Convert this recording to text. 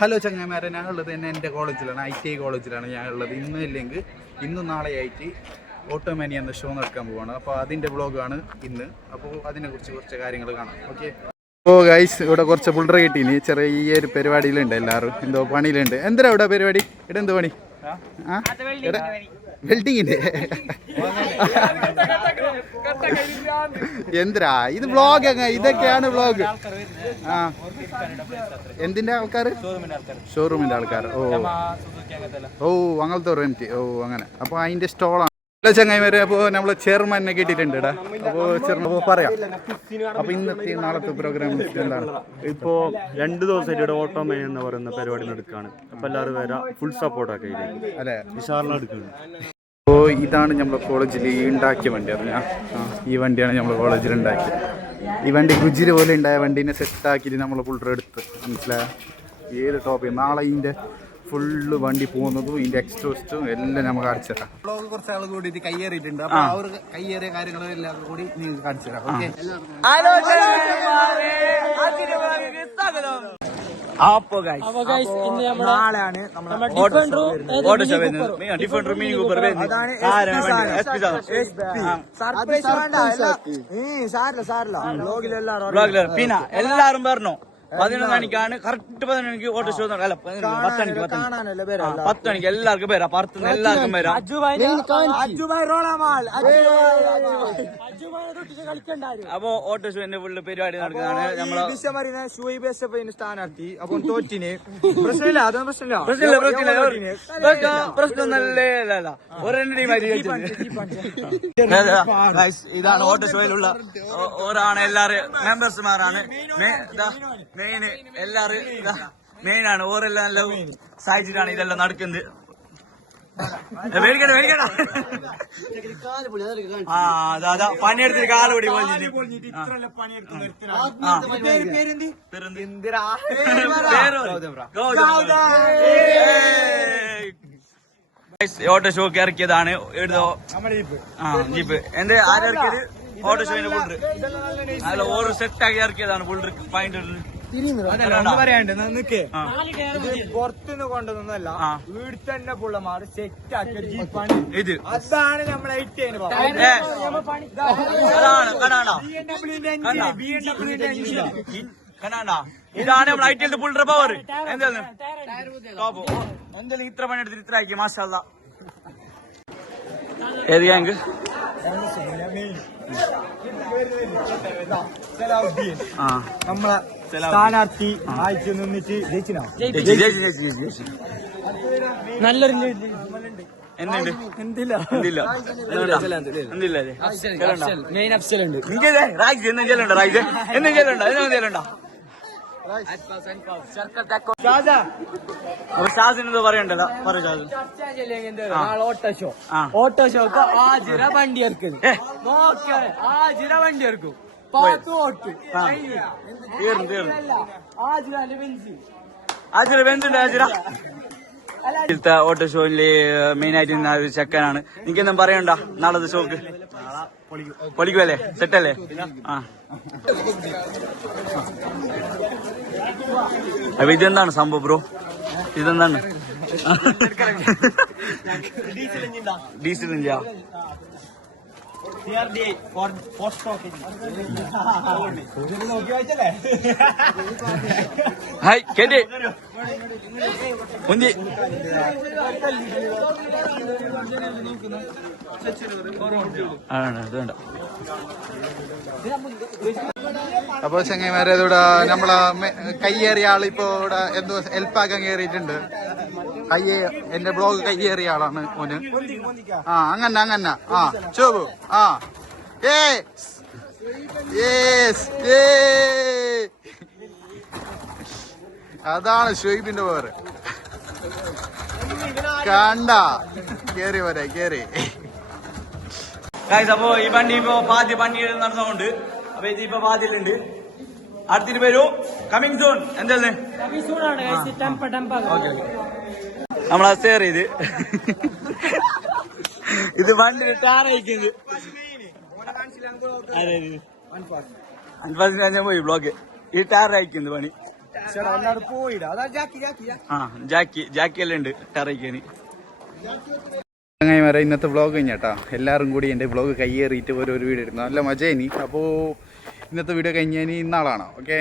Hello ചങ്ങായിമാരെ, ഞാനുള്ളത് തന്നെ എൻ്റെ കോളേജിലാണ്, ITI കോളേജിലാണ് ഞാനുള്ളത്. ഇല്ലെങ്കിൽ ഇന്നും നാളെയായിട്ട് ഓട്ടോമാനി എന്ന ഷോ നടക്കാൻ പോവാണ്. അപ്പോൾ അതിൻ്റെ വ്ളോഗാണ് ഇന്ന്. അപ്പോൾ അതിനെക്കുറിച്ച് കുറച്ച് കാര്യങ്ങൾ കാണാം. ഓക്കെ. ഓ ഗൈസ്, ഇവിടെ കുറച്ച് പുള്ളറ കിട്ടീനി. ചെറിയൊരു പരിപാടിയിലുണ്ട്, എല്ലാവരും എന്തോ പണിയിലുണ്ട്. എന്തിനാ ഇവിടെ പരിപാടി? ഇവിടെ എന്ത് പണി? വെൽഡിങ്ങിൻ്റെ എന്തിനാ ഇത്? വ്ളോഗ് അങ്ങ് ഇതൊക്കെയാണ് വ്ളോഗ്. ആ, എന്തിൻ്റെ ആൾക്കാർ? ഷോറൂമിൻ്റെ ആൾക്കാർ. ഓ അങ്ങനത്തെ ഒരു എനിക്ക്. ഓ അങ്ങനെ. അപ്പോൾ അതിൻ്റെ സ്റ്റോളാണ്. ഹലോ ചങ്ങായിമാരെ, അപ്പോൾ നമ്മൾ ചെയർമാനെ കിട്ടിയിട്ടുണ്ട് ഇടാ. അപ്പോൾ ചെയർമാൻ പറയാം. അപ്പോൾ ഇന്നത്തെ നാളത്തെ പ്രോഗ്രാം എന്താണ്? ഇപ്പോൾ 2 ദിവസമായിട്ട് ഇവിടെ ഓട്ടോമാനി എന്ന് പറയുന്ന പരിപാടി നടക്കുകയാണ്. അപ്പോൾ എല്ലാവരും വരാം, ഫുൾ സപ്പോർട്ടൊക്കെ അല്ലേ, വിശാലം എടുക്കുന്നത്. അപ്പോൾ ഇതാണ് നമ്മുടെ കോളേജിൽ ഉണ്ടാക്കിയ വണ്ടി. അറിഞ്ഞാൽ ഈ വണ്ടിയാണ് നമ്മൾ കോളേജിൽ ഉണ്ടാക്കിയത്. ഈ വണ്ടി ഗുജിൽ പോലെ ഉണ്ടായ വണ്ടീനെ സെറ്റാക്കിയിട്ട് നമ്മൾ ഫുള്ളർ എടുത്ത്, മനസ്സിലായ ഏത് ടോപ്പ്. നാളെ ഇതിൻ്റെ ഫുള്ള് വണ്ടി പോകുന്നതും ഇതിൻ്റെ എക്സ്ട്രോസ്റ്റും എല്ലാം നമുക്ക് കാണിച്ചു തരാം. ബ്ലോഗ് കുറച്ച് ആൾ കൂടിയിട്ട് കയ്യേറിയിട്ടുണ്ട്. അപ്പോൾ അവർ കയ്യേറിയ കാര്യങ്ങളും എല്ലാം കൂടി നിങ്ങൾക്ക് കാണിച്ചു തരാം. ഓക്കെ. നാളെയാണ് പിന്നെ എല്ലാരും പറഞ്ഞു 11 മണിക്കാണ് കറക്റ്റ്. 11 മണിക്ക് ഓട്ടോ ഷോ. അല്ല 10 മണിക്ക് എല്ലാവർക്കും വരാം. പുറത്തുനിന്ന് എല്ലാവർക്കും വരാം. അപ്പൊ ഓട്ടോ ഷോന്റെ ഫുള്ള് പരിപാടി നടക്കുന്നതാണ്. നമ്മളെ സ്ഥാനാർത്ഥി അപ്പൊ തോറ്റിന് പ്രശ്നമില്ല, അതൊന്നും പ്രശ്നമൊന്നല്ലേ. ഇതാണ് ഓട്ടോ ഷോയിലുള്ള ഓരാണ് എല്ലാരും മെമ്പേഴ്സ്മാരാണ്. എല്ലാരും മെയിനാണ്. ഓരെല്ലാം നല്ല സഹായിച്ചിട്ടാണ് ഇതെല്ലാം നടക്കുന്നത്. പണിയെടുത്തിട്ട് കാല് കൂടി ഓട്ടോ ഷോക്ക് ഇറക്കിയതാണ്. ജീപ്പ് എന്റെ ആരിറക്കിയത് ഓട്ടോ ഷോയിന്റെ പുള്ളർ അല്ല ഓരോ സെറ്റാക്കി ഇറക്കിയതാണ്. പുള്ളർ പൈൻറ്റ് പുറത്തുനിന്ന് കൊണ്ടുവന്നല്ല, വീട്ടിൽ തന്നെ പുള്ളമാർ സെറ്റ് ആക്കിയ ജീപ്പാണ് ഇത്. അതാണ് നമ്മളെ ഇതാണ് നമ്മൾ ITI പുള്ളർ പവർ. എന്തായാലും ഇത്ര പണി എടുത്തിട്ട് ഇത്ര ആക്കി. മാഷാ അല്ലാഹ്. ഏത് ഗ്യാങ്? നമ്മളെ സ്ഥാനാർത്ഥി ആഴ്ച നിന്നിട്ട് ജയിച്ചില്ല. നല്ലൊരു എന്തുണ്ട്? എന്തില്ല മെയിൻ അഫ്സലുണ്ട്. റായിസ് എന്നും ചെല്ലുണ്ടോ? റായിസ് എന്നും ചെല്ലുണ്ടോ? എന്നും ചെല്ലുണ്ടോ? ഷാസിനെന്തോ പറയണ്ടല്ലോ. ഓട്ടോ ഷോക്ക് ആജിറ വണ്ടി ഇറക്കും. ആജിറ വണ്ടി ഇറക്കും. ഓട്ടോ ഷോയില് മെയിൻ ആയിട്ട് നിന്ന ഒരു ചെക്കനാണ്. നിനക്ക് എന്തും പറയണ്ട? നാളത്തെ ഷോക്ക് പൊളിക്കുമല്ലേ? സെറ്റല്ലേ? അപ്പൊ ഇതെന്താണ് സംഭവം ബ്രോ? ഇതെന്താണ്? ഡീസൽ ഇല്ല. ഹായ് കേട്ടി മുന്തി. വേണ്ട. അപ്പോൾ ചങ്ങായിമാരെ, ഇതിവിടെ നമ്മളെ കയ്യേറിയ ആൾ ഇപ്പോൾ ഇവിടെ എന്തോ ഹെൽപ്പാക്കാൻ കയറിയിട്ടുണ്ട്. എന്റെ ബ്ലോഗ് കയ്യേറിയ ആളാണ് ഓന്. അങ്ങനെ ചോബു. അതാണ് ഷുഹൈബിന്റെ പേര്. കണ്ട കേറി വരെ കേറി. അപ്പൊ ഈ വണ്ടി ഇപ്പൊ പാതി പണി നടന്നുകൊണ്ട് അപ്പൊ ഇതിപ്പോ പാതിയിലുണ്ട്. അടുത്തിട്ട് വരൂ. Coming soon. എന്തല്ലേ നമ്മളെ ഷെയർ ചെയ്ത് ഇത് വണ്ടി ടാർ അയക്കുന്നത്. അൻഫാസിന് ഞാൻ പോയി ബ്ലോക്ക്. ഈ ടാർ അയക്കുന്നത് പണി. എല്ലാവരും പോയിടാ അതാ ജാക്കി ജാക്കി ആ ജാക്കി എല്ലാം ഉണ്ട് ടെറയ്ക്കാന്. അങ്ങനെ വരെ ഇന്നത്തെ വ്ളോഗ് കഴിഞ്ഞാട്ടാ. എല്ലാവരും കൂടി എൻ്റെ വ്ളോഗ് കയ്യേറിയിട്ട് ഒരു വീഡിയോ എടുക്കുന്നു. നല്ല മജ ഇനി. അപ്പോൾ ഇന്നത്തെ വീഡിയോ കഴിഞ്ഞാൽ ഇന്നാളാണോ? ഓക്കെ.